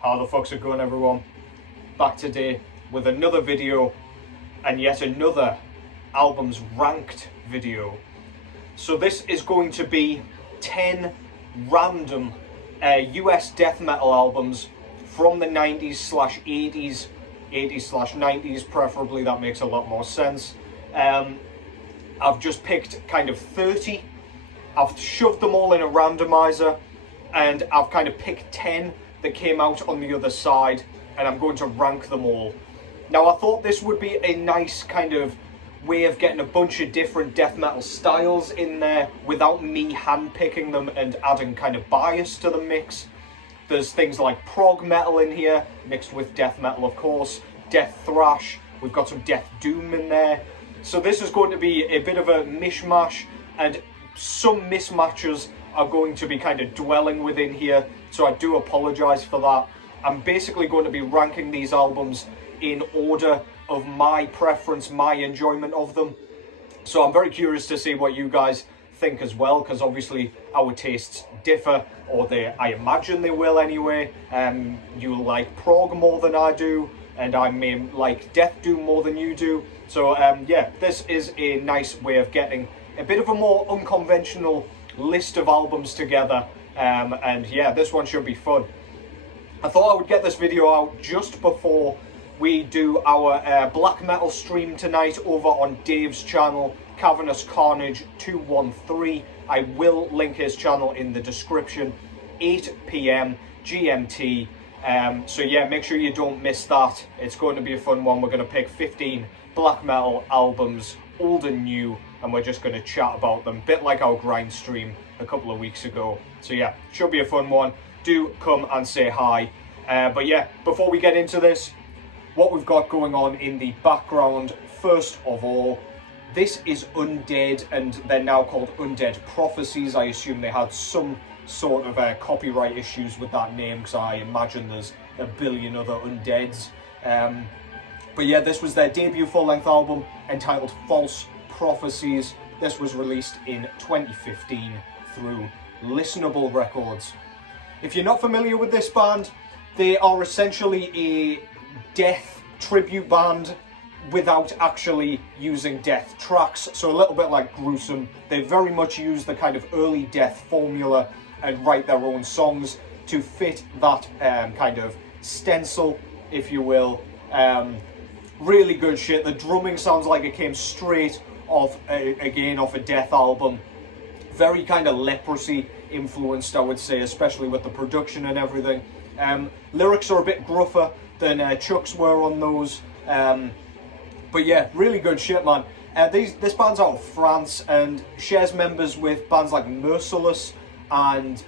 How the fuck's it going, everyone? Back today with another video and yet another albums ranked video. So this is going to be 10 random US death metal albums from the 90s/80s, 80s/90s preferably, that makes a lot more sense. I've just picked kind of 30. I've shoved them all in a randomizer and I've kind of picked 10 that came out on the other side, and I'm going to rank them all. Now, I thought this would be a nice kind of way of getting a bunch of different death metal styles in there without me handpicking them and adding kind of bias to the mix. There's things like prog metal in here, mixed with death metal, of course, death thrash, we've got some death doom in there. So this is going to be a bit of a mishmash, and some mismatches are going to be kind of dwelling within here, so I do apologise for that. I'm basically going to be ranking these albums in order of my preference, my enjoyment of them. So I'm very curious to see what you guys think as well, because obviously our tastes differ, or I imagine they will anyway. You like prog more than I do, and I may like death doom more than you do. So yeah, this is a nice way of getting a bit of a more unconventional list of albums together, and yeah, this one should be fun. I thought I would get this video out just before we do our black metal stream tonight over on Dave's channel, Cavernous Carnage 213. I will link his channel in the description, 8 PM GMT. So yeah, make sure you don't miss that. It's going to be a fun one. We're going to pick 15 black metal albums, old and new, and we're just going to chat about them, bit like our grind stream a couple of weeks ago. So yeah, should be a fun one. Do come and say hi. But yeah, before we get into this, what we've got going on in the background, first of all, this is Undead, and they're now called Undead Prophecies. I assume they had some sort of copyright issues with that name, because I imagine there's a billion other Undeads. But yeah, this was their debut full-length album entitled False Prophecies. This was released in 2015 through Listenable Records. If you're not familiar with this band, they are essentially a death tribute band without actually using death tracks, so a little bit like Gruesome. They very much use the kind of early death formula and write their own songs to fit that kind of stencil, if you will. Really good shit. The drumming sounds like it came straight off, again, off a death album. Very kind of Leprosy influenced, I would say, especially with the production and everything. Lyrics are a bit gruffer than Chuck's were on those. But yeah, really good shit, man. This band's out of France and shares members with bands like Merciless and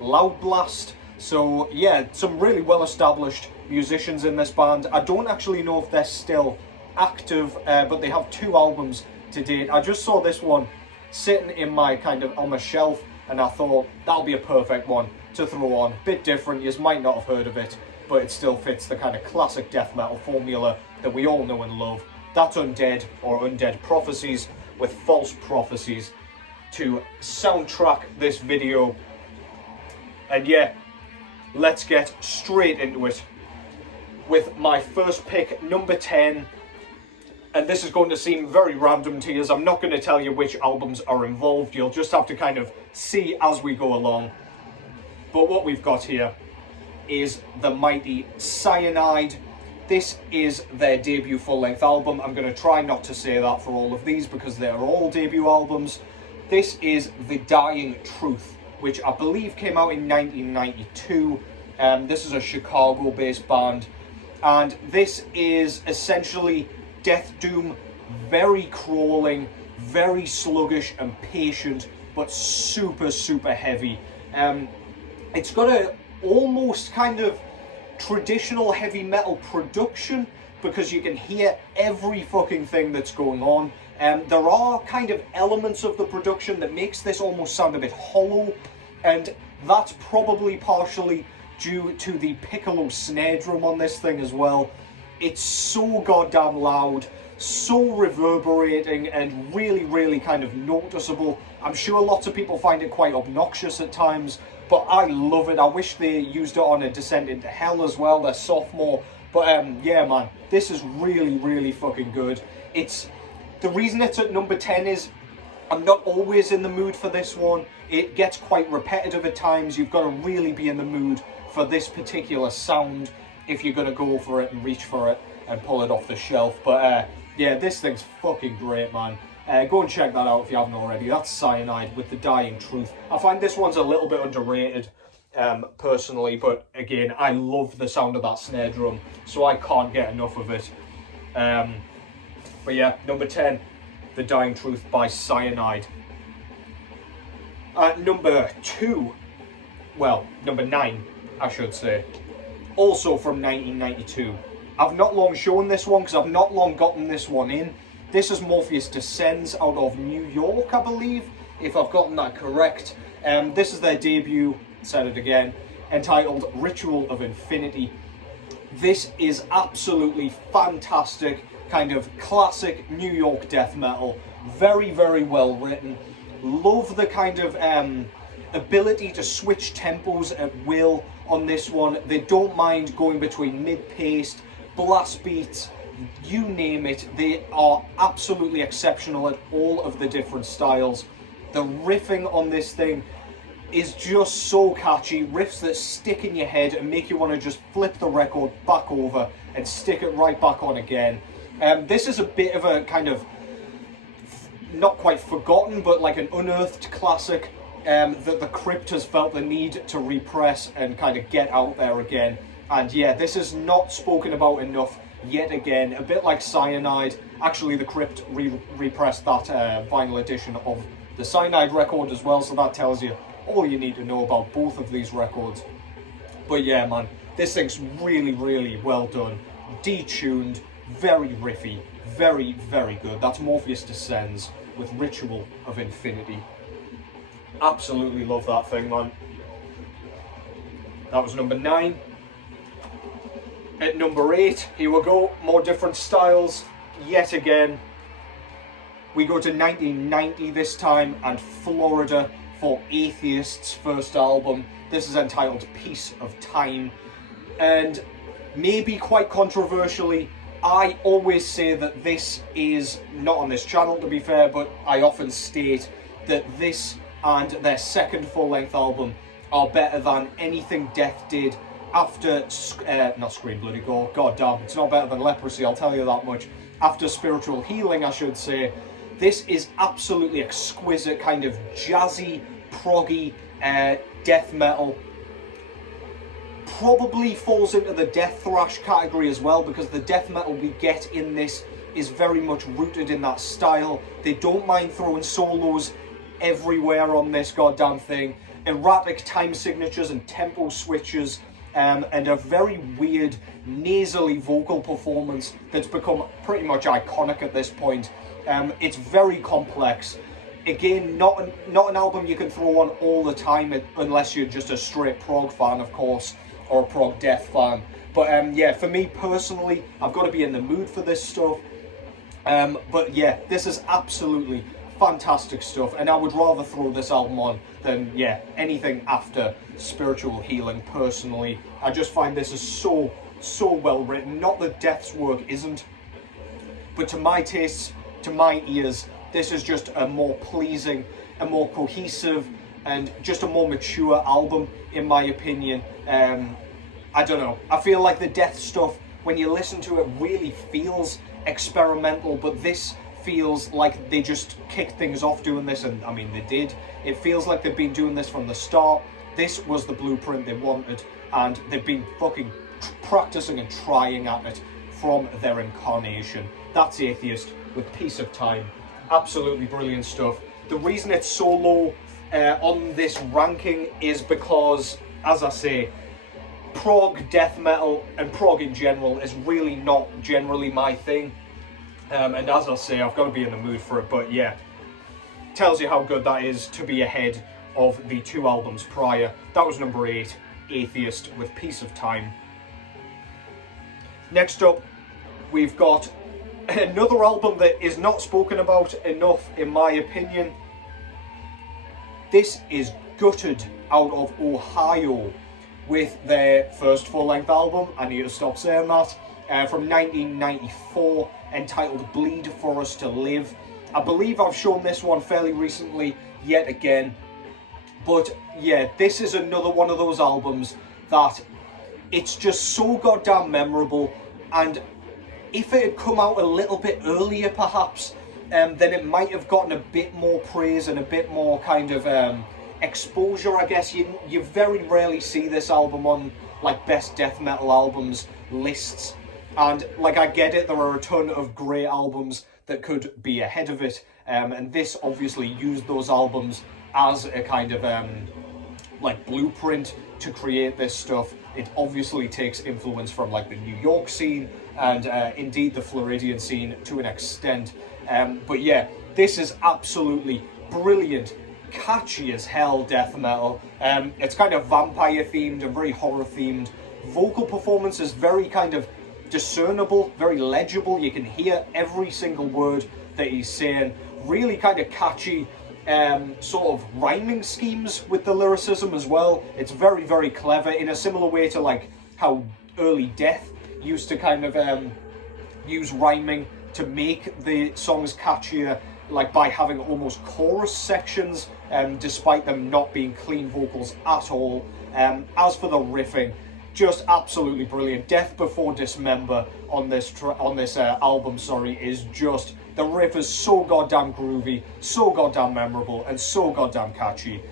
Loud Blast. So yeah, some really well-established musicians in this band. I don't actually know if they're still active, but they have 2 albums to date. I just saw this one sitting in my kind of on my shelf, and I thought that'll be a perfect one to throw on. Bit different, you might not have heard of it, but it still fits the kind of classic death metal formula that we all know and love. That's Undead, or Undead Prophecies, with False Prophecies to soundtrack this video. And yeah, let's get straight into it with my first pick, number 10. And this is going to seem very random to you, as I'm not going to tell you which albums are involved. You'll just have to kind of see as we go along. But what we've got here is the mighty Cyanide. This is their debut full-length album. I'm going to try not to say that for all of these because they're all debut albums. This is The Dying Truth, which I believe came out in 1992. This is a Chicago-based band, and this is essentially death doom, very crawling, very sluggish and patient, but super, super heavy. It's got a almost kind of traditional heavy metal production, because you can hear every fucking thing that's going on. There are kind of elements of the production that makes this almost sound a bit hollow, and that's probably partially due to the piccolo snare drum on this thing as well. It's so goddamn loud, so reverberating, and really, really kind of noticeable. I'm sure lots of people find it quite obnoxious at times, but I love it. I wish they used it on a Descent into Hell as well, their sophomore. But yeah, man, this is really, really fucking good. It's the reason it's at number 10 is I'm not always in the mood for this one. It gets quite repetitive at times. You've got to really be in the mood for this particular sound if you're going to go for it and reach for it and pull it off the shelf. But yeah, this thing's fucking great, man. Go and check that out if you haven't already. That's Cyanide with The Dying Truth. I find this one's a little bit underrated, personally, but again, I love the sound of that snare drum, so I can't get enough of it. But yeah, number 10, The Dying Truth by Cyanide. Number 2, well, number 9, I should say, also from 1992. I've not long shown this one because I've not long gotten this one in. This is Morpheus Descents out of New York, I believe, if I've gotten that correct. This is their debut, said it again, entitled Ritual of Infinity. This is absolutely fantastic, kind of classic New York death metal. Very, very well written. Love the kind of ability to switch tempos at will on this one. They don't mind going between mid-paced, blast beats, you name it. They are absolutely exceptional at all of the different styles. The riffing on this thing is just so catchy. Riffs that stick in your head and make you want to just flip the record back over and stick it right back on again. This is a bit of a kind of, not quite forgotten, but like an unearthed classic that the Crypt has felt the need to repress and kind of get out there again. And yeah, this is not spoken about enough yet again. A bit like Cyanide. Actually, the Crypt repressed that vinyl edition of the Cyanide record as well, so that tells you all you need to know about both of these records. But yeah, man, this thing's really, really well done. Detuned, very riffy, very, very good. That's Morpheus Descents with Ritual of Infinity. Absolutely love that thing, man. That was number 9. At number 8, here we go, more different styles yet again. We go to 1990 this time, and Florida for Atheist's first album. This is entitled Piece of Time, and maybe quite controversially, I always say that this is, not on this channel to be fair, but I often state that this and their second full-length album are better than anything Death did after, not Scream Bloody Gore, god damn, it's not better than Leprosy, I'll tell you that much. After Spiritual Healing, I should say. This is absolutely exquisite, kind of jazzy, proggy death metal. Probably falls into the death thrash category as well, because the death metal we get in this is very much rooted in that style. They don't mind throwing solos everywhere on this goddamn thing. Erratic time signatures and tempo switches, and a very weird nasally vocal performance that's become pretty much iconic at this point. It's very complex. Again, not an album you can throw on all the time unless you're just a straight prog fan, of course, or a prog death fan. But yeah, for me personally, I've got to be in the mood for this stuff. But yeah, this is absolutely fantastic stuff, and I would rather throw this album on than, yeah, anything after Spiritual Healing, personally. I just find this is so well written. Not that Death's work isn't, but to my tastes, to my ears, this is just a more pleasing, a more cohesive, and just a more mature album, in my opinion. I don't know, I feel like the Death stuff, when you listen to it, really feels experimental, but this feels like they just kicked things off doing this, and I mean, they did. It feels like they've been doing this from the start. This was the blueprint they wanted, and they've been fucking practicing and trying at it from their incarnation. That's Atheist with Piece of Time. Absolutely brilliant stuff. The reason it's so low on this ranking is because, as I say, prog death metal and prog in general is really not generally my thing. And as I say, I've got to be in the mood for it, but yeah, tells you how good that is to be ahead of the 2 albums prior. That was number 8, Atheist with Piece of Time. Next up, we've got another album that is not spoken about enough, in my opinion. This is gutted out of Ohio with their first full-length album, I need to stop saying that, from 1994, entitled Bleed For Us To Live. I believe I've shown this one fairly recently, yet again. But yeah, this is another one of those albums that it's just so goddamn memorable, and if it had come out a little bit earlier perhaps, then it might have gotten a bit more praise and a bit more kind of exposure, I guess. You very rarely see this album on like best death metal albums lists, and like I get it, there are a ton of great albums that could be ahead of it, and this obviously used those albums as a kind of like blueprint to create this stuff. It obviously takes influence from like the New York scene and indeed the Floridian scene to an extent, but yeah, this is absolutely brilliant, catchy as hell death metal. It's kind of vampire themed and very horror themed. Vocal performance is very kind of discernible, very legible. You can hear every single word that he's saying. Really kind of catchy sort of rhyming schemes with the lyricism as well. It's very, very clever in a similar way to like how early Death used to kind of use rhyming to make the songs catchier, like by having almost chorus sections, despite them not being clean vocals at all. As for the riffing, just absolutely brilliant. Death Before Dismember on this album, is just, the riff is so goddamn groovy, so goddamn memorable, and so goddamn catchy.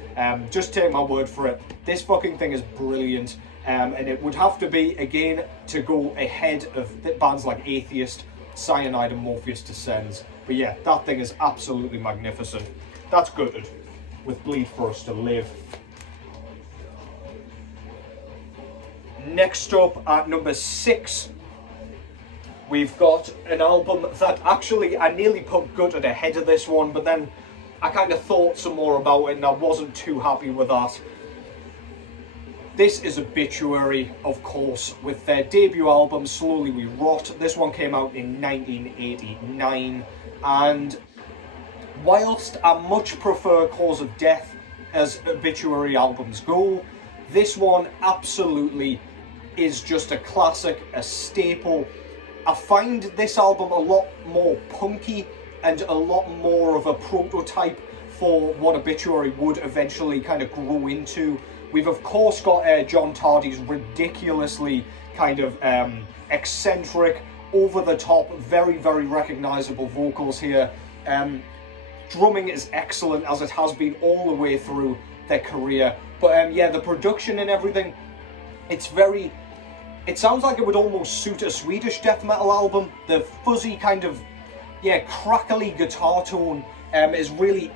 Just take my word for it, this fucking thing is brilliant, and it would have to be, again, to go ahead of bands like Atheist, Cyanide, and Morpheus Descents. But yeah, that thing is absolutely magnificent. That's gutted with Bleed For Us To Live. Next up at number 6, we've got an album that actually I nearly put gutted ahead of this one, but then I kind of thought some more about it and I wasn't too happy with that. This is Obituary, of course, with their debut album Slowly We Rot. This one came out in 1989, and whilst I much prefer Cause of Death as Obituary albums go, this one absolutely is just a classic, a staple. I find this album a lot more punky and a lot more of a prototype for what Obituary would eventually kind of grow into. We've of course got John Tardy's ridiculously kind of eccentric, over-the-top, very, very recognisable vocals here. Drumming is excellent, as it has been all the way through their career. But yeah, the production and everything, it sounds like it would almost suit a Swedish death metal album. The fuzzy kind of, yeah, crackly guitar tone is really,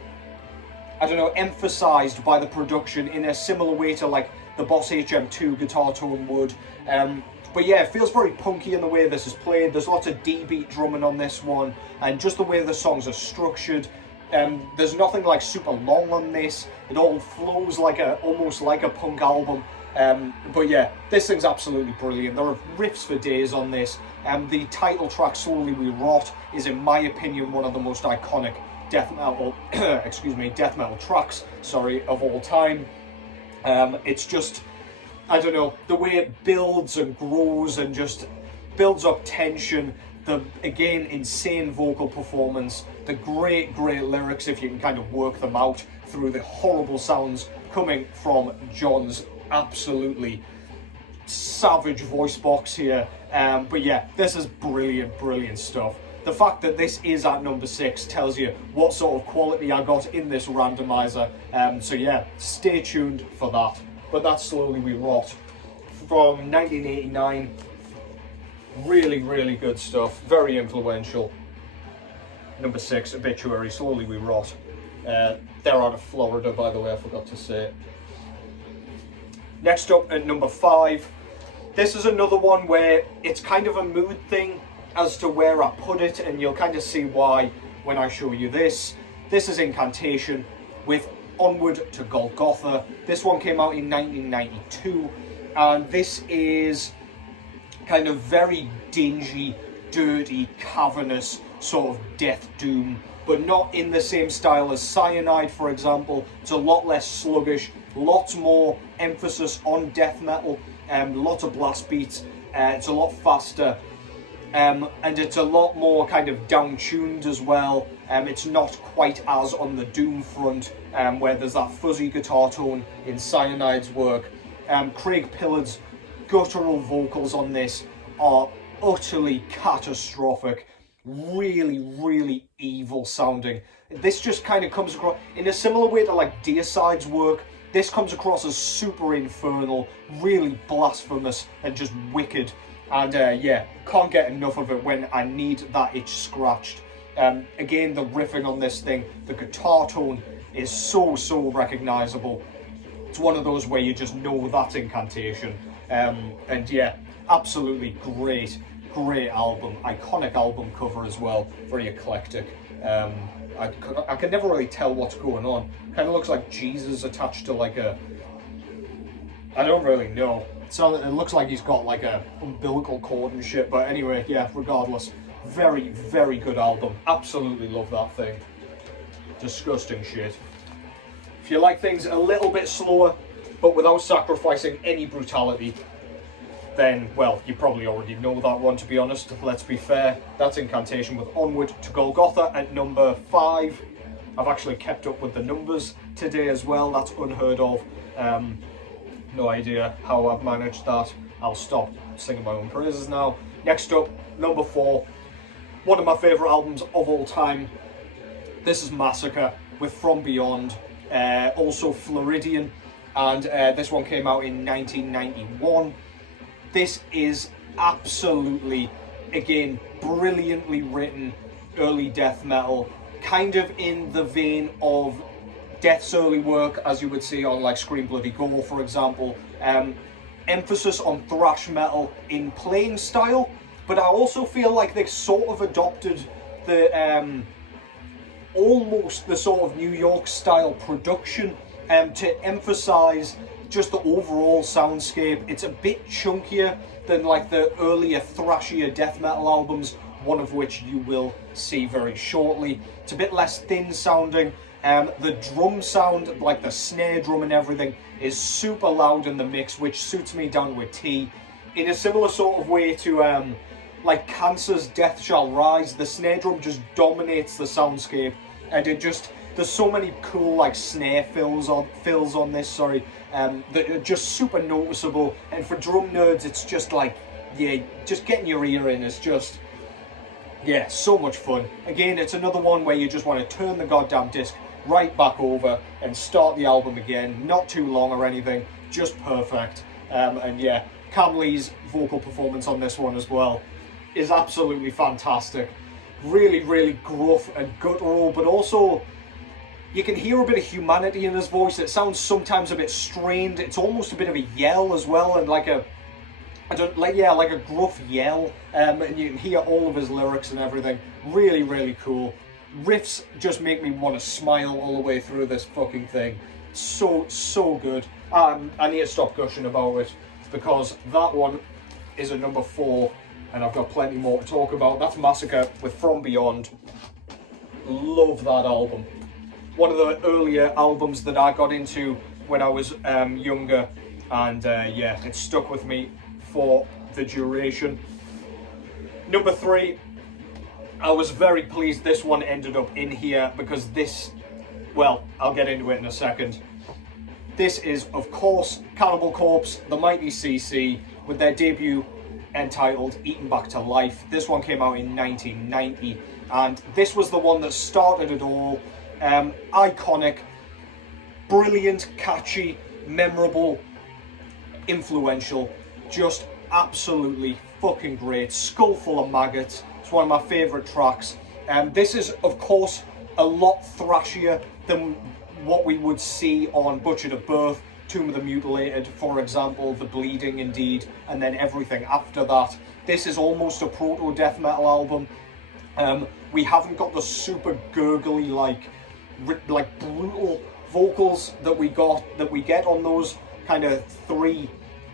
I don't know, emphasised by the production in a similar way to like the Boss HM2 guitar tone would. But yeah, it feels very punky in the way this is played. There's lots of D-beat drumming on this one, and just the way the songs are structured. There's nothing like super long on this. It all flows like almost like a punk album. But yeah, this thing's absolutely brilliant. There are riffs for days on this. The title track, Slowly We Rot, is in my opinion one of the most iconic death metal, death metal tracks, of all time. It's just, I don't know, the way it builds and grows and just builds up tension. The, again, insane vocal performance, the great lyrics if you can kind of work them out through the horrible sounds coming from John's absolutely savage voice box here. But yeah, this is brilliant stuff. The fact that this is at number 6 tells you what sort of quality I got in this randomizer. So yeah, stay tuned for that. But that's Slowly We Rot from 1989. Really good stuff. Very influential. Number 6, Obituary, Slowly We Rot. They're out of Florida, by the way, I forgot to say it. Next up at number 5. This is another one where it's kind of a mood thing as to where I put it, and you'll kind of see why when I show you this. This is Incantation with Onward to Golgotha. This one came out in 1992, and this is kind of very dingy, dirty, cavernous sort of death doom, but not in the same style as Cyanide, for example. It's a lot less sluggish, lots more emphasis on death metal, lots of blast beats. It's a lot faster, and it's a lot more kind of down-tuned as well. It's not quite as on the Doom front, where there's that fuzzy guitar tone in Cyanide's work. Craig Pillard's guttural vocals on this are utterly catastrophic, really, really evil sounding. This just kind of comes across in a similar way to like Deicide's work. This comes across as super infernal, really blasphemous and just wicked. And yeah, can't get enough of it when I need that itch scratched. Again, the riffing on this thing, the guitar tone is so recognisable. It's one of those where you just know that's Incantation. And yeah, absolutely great album. Iconic album cover as well, very eclectic. I can never really tell what's going on. Kind of looks like Jesus attached to like a... I don't really know. So it looks like he's got like a umbilical cord and shit, but anyway, yeah, regardless. Very good album. Absolutely love that thing. Disgusting shit. If you like things a little bit slower, but without sacrificing any brutality, then, well, you probably already know that one, to be honest. Let's be fair. That's Incantation with Onward to Golgotha at number 5. I've actually kept up with the numbers today as well. That's unheard of. No idea how I've managed that. I'll stop singing my own praises now. Next up, number 4. One of my favourite albums of all time. This is Massacre with From Beyond. Also Floridian. And this one came out in 1991. This is absolutely, again, brilliantly written early death metal, kind of in the vein of Death's early work, as you would see on like Scream Bloody Gore, for example. Emphasis on thrash metal in playing style, but I also feel like they sort of adopted the almost the sort of New York style production to emphasize just the overall soundscape. It's a bit chunkier than like the earlier thrashier death metal albums, one of which you will see very shortly. It's a bit less thin sounding. The drum sound, like the snare drum and everything, is super loud in the mix, which suits me down to a T. In a similar sort of way to like Cancer's Death Shall Rise, the snare drum just dominates the soundscape, and it just, there's so many cool like snare fills on this, that are just super noticeable. And for drum nerds, it's just like, yeah, just getting your ear in is just, yeah, so much fun. Again, it's another one where you just want to turn the goddamn disc right back over and start the album again. Not too long or anything, just perfect. And yeah, Cam Lee's vocal performance on this one as well is absolutely fantastic. Really gruff and guttural, but also you can hear a bit of humanity in his voice. It sounds sometimes a bit strained. It's almost a bit of a yell as well, and like a, like a gruff yell. And you can hear all of his lyrics and everything. Really cool. Riffs just make me want to smile all the way through this fucking thing. So good. I need to stop gushing about it, because that one is a number 4, and I've got plenty more to talk about. That's Massacre with From Beyond. Love that album. One of the earlier albums that I got into when I was younger, and yeah, it stuck with me for the duration. Number 3, I was very pleased this one ended up in here, because this, well, I'll get into it in a second. This is, of course, Cannibal Corpse, the Mighty CC, with their debut entitled Eaten Back to Life. This one came out in 1990, and this was the one that started it all. Iconic, brilliant, catchy, memorable, influential, just absolutely fucking great. Skull Full of Maggots. It's one of my favourite tracks. This is, of course, a lot thrashier than what we would see on Butchered at Birth, Tomb of the Mutilated, for example, The Bleeding Indeed, and then everything after that. This is almost a proto-death metal album. We haven't got the super gurgly, like brutal vocals that we get on those kind of 3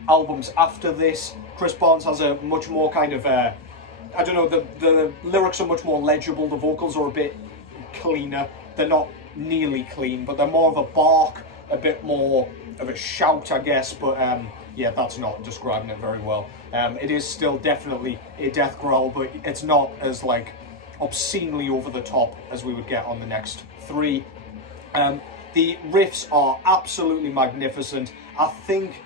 albums after this. Chris Barnes has a much more kind of I don't know, the lyrics are much more legible, the vocals are a bit cleaner. They're not nearly clean, but they're more of a bark a bit more of a shout, I guess, but yeah, that's not describing it very well. It is still definitely a death growl, but it's not as like obscenely over the top as we would get on the next three. The riffs are absolutely magnificent. I think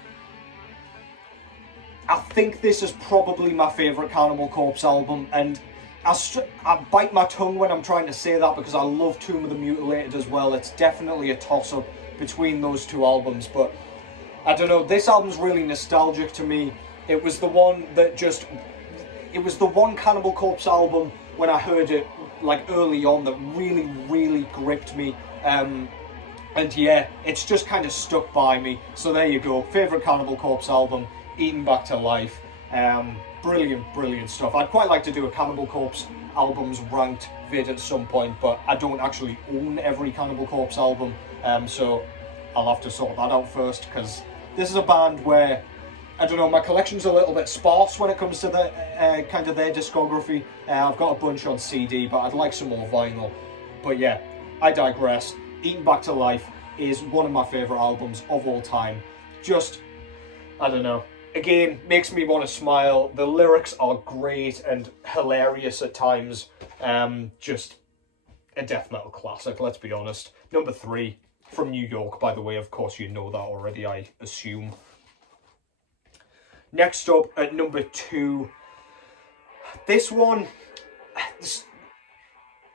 this is probably my favourite Cannibal Corpse album, and I bite my tongue when I'm trying to say that because I love Tomb of the Mutilated as well. It's definitely a toss-up between those two albums, but I don't know, this album's really nostalgic to me. It was the one Cannibal Corpse album when I heard it like early on that really, really gripped me. And yeah, it's just kind of stuck by me. So there you go, favourite Cannibal Corpse album, Eaten Back to Life. Brilliant stuff. I'd quite like to do a Cannibal Corpse albums ranked vid at some point, but I don't actually own every Cannibal Corpse album, so I'll have to sort that out first, because this is a band where, I don't know, my collection's a little bit sparse when it comes to the kind of their discography. I've got a bunch on CD, but I'd like some more vinyl. But yeah, I digress. Eaten Back to Life is one of my favourite albums of all time. Just, I don't know, again, makes me want to smile. The lyrics are great and hilarious at times. Just a death metal classic, let's be honest. Number 3, from New York, by the way. Of course, you know that already, I assume. Next up, at number 2, this one,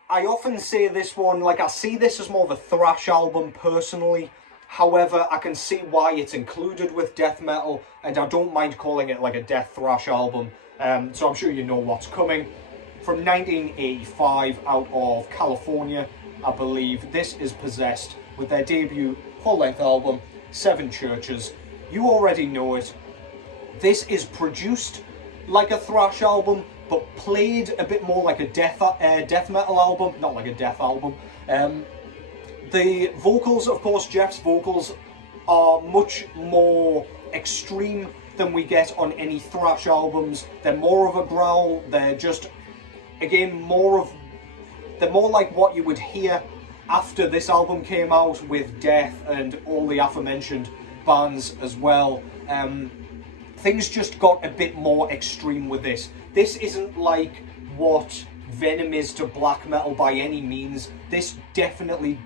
I often say this one, like, I see this as more of a thrash album personally. However, I can see why it's included with death metal, and I don't mind calling it like a death thrash album. So I'm sure you know what's coming. From 1985, out of California, I believe, this is Possessed, with their debut full-length album, 7 Churches. You already know it. This is produced like a thrash album, but played a bit more like a death metal album, not like a death album. The vocals, of course, Jeff's vocals are much more extreme than we get on any thrash albums. They're more of a growl. They're just, again, they're more like what you would hear after this album came out with Death and all the aforementioned bands as well. Things just got a bit more extreme with this. This isn't like what Venom is to black metal by any means. This definitely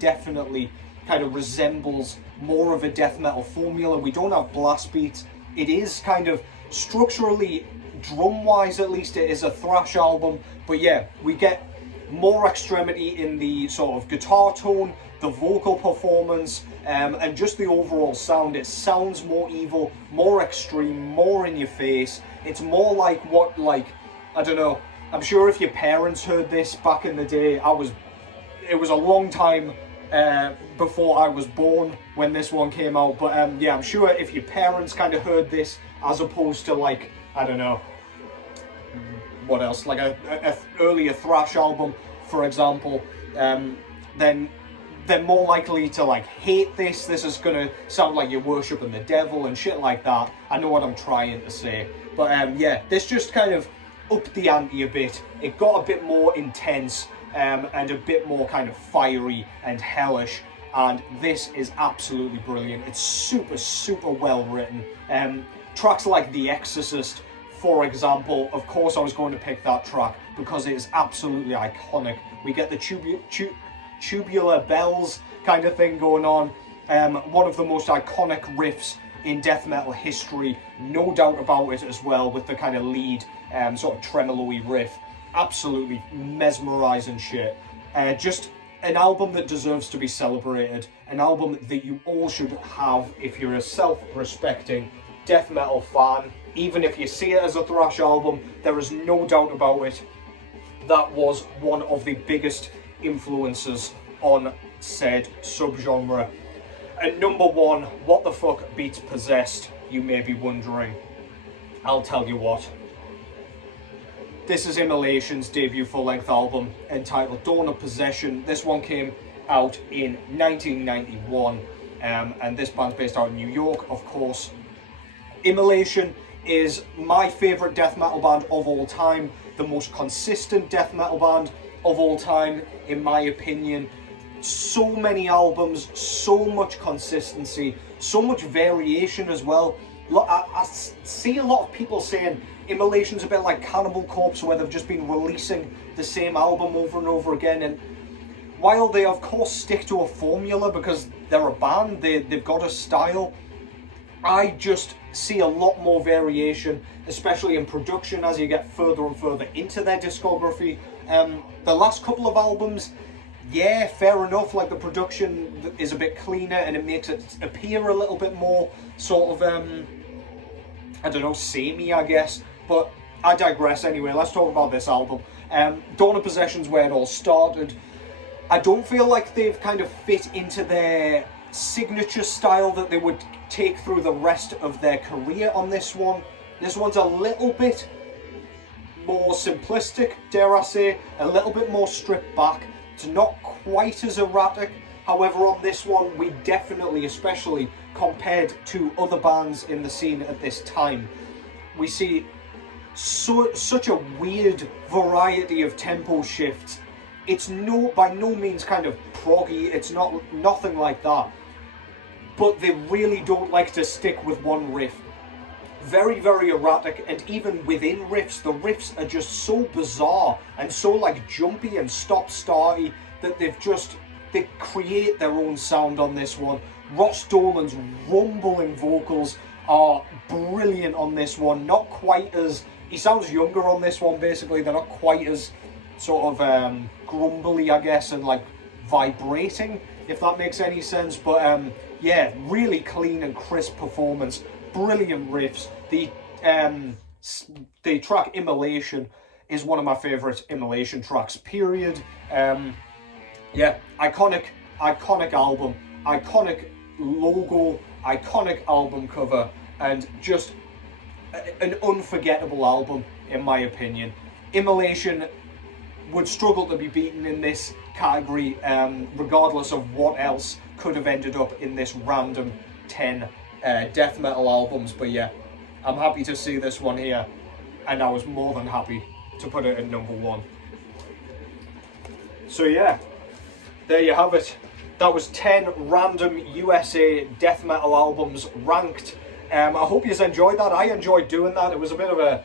kind of resembles more of a death metal formula. We don't have blast beats. It is kind of structurally, drum-wise at least, it is a thrash album. But yeah, we get more extremity in the sort of guitar tone, the vocal performance, and just the overall sound. It sounds more evil, more extreme, more in your face. It's more like what, like, I don't know, I'm sure if your parents heard this back in the day, it was a long time before I was born when this one came out, but yeah, I'm sure if your parents kind of heard this as opposed to, like, I don't know, what else, like a earlier thrash album, for example, then they're more likely to, like, hate this. This is gonna sound like you're worshipping the devil and shit like that. I know what I'm trying to say, but yeah, this just kind of upped the ante a bit. It got a bit more intense and a bit more kind of fiery and hellish, and this is absolutely brilliant. It's super well written. Tracks like The Exorcist, for example, of course I was going to pick that track because it is absolutely iconic. We get the tubular bells kind of thing going on. One of the most iconic riffs in death metal history, no doubt about it as well, with the kind of lead sort of tremolo-y riff. Absolutely mesmerizing shit. Just an album that deserves to be celebrated, an album that you all should have if you're a self-respecting death metal fan. Even if you see it as a thrash album, there is no doubt about it, that was one of the biggest influences on said subgenre. And number 1, what the fuck beats Possessed, you may be wondering. I'll tell you what. This is Immolation's debut full-length album entitled Dawn of Possession. This one came out in 1991, and this band's based out in New York, of course. Immolation is my favourite death metal band of all time, the most consistent death metal band of all time, in my opinion. so many albums, so much consistency, so much variation as well. Look, I see a lot of people saying Immolation's a bit like Cannibal Corpse, where they've just been releasing the same album over and over again. And while they of course stick to a formula because they're a band, they've got a style, I just see a lot more variation, especially in production as you get further and further into their discography. The last couple of albums, yeah, fair enough, like the production is a bit cleaner and it makes it appear a little bit more sort of, I don't know, samey, I guess. But I digress anyway. Let's talk about this album. Dawn of Possession's where it all started. I don't feel like they've kind of fit into their signature style that they would take through the rest of their career on this one. This one's a little bit more simplistic, dare I say, a little bit more stripped back. It's not quite as erratic. However, on this one, we definitely, especially compared to other bands in the scene at this time, we see such a weird variety of tempo shifts. It's by no means kind of proggy, it's nothing like that. But they really don't like to stick with one riff. Very, very erratic, and even within riffs, the riffs are just so bizarre and so like jumpy and stop-starty that they create their own sound on this one. Ross Dolan's rumbling vocals are brilliant on this one. Not quite as, he sounds younger on this one basically, they're not quite as sort of grumbly, I guess, and like vibrating, if that makes any sense. But yeah, really clean and crisp performance. Brilliant riffs. The track Immolation is one of my favourite Immolation tracks, period. Yeah, iconic album, iconic logo, iconic album cover, and just an unforgettable album in my opinion. Immolation would struggle to be beaten in this category, regardless of what else could have ended up in this random 10 death metal albums. But yeah, I'm happy to see this one here, and I was more than happy to put it at number 1. So yeah, there you have it. That was 10 random USA death metal albums ranked. I hope you enjoyed that. I enjoyed doing that. It was a bit of a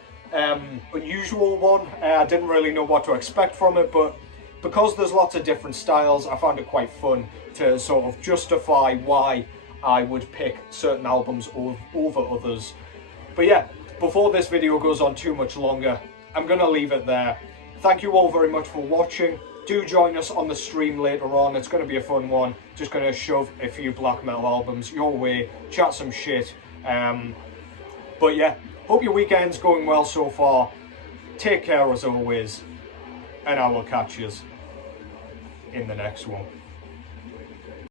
unusual one. I didn't really know what to expect from it, but because there's lots of different styles, I found it quite fun to sort of justify why I would pick certain albums over others. But yeah, before this video goes on too much longer, I'm going to leave it there. Thank you all very much for watching. Do join us on the stream later on. It's going to be a fun one. Just going to shove a few black metal albums your way, chat some shit. But yeah, hope your weekend's going well so far. Take care as always, and I will catch you in the next one.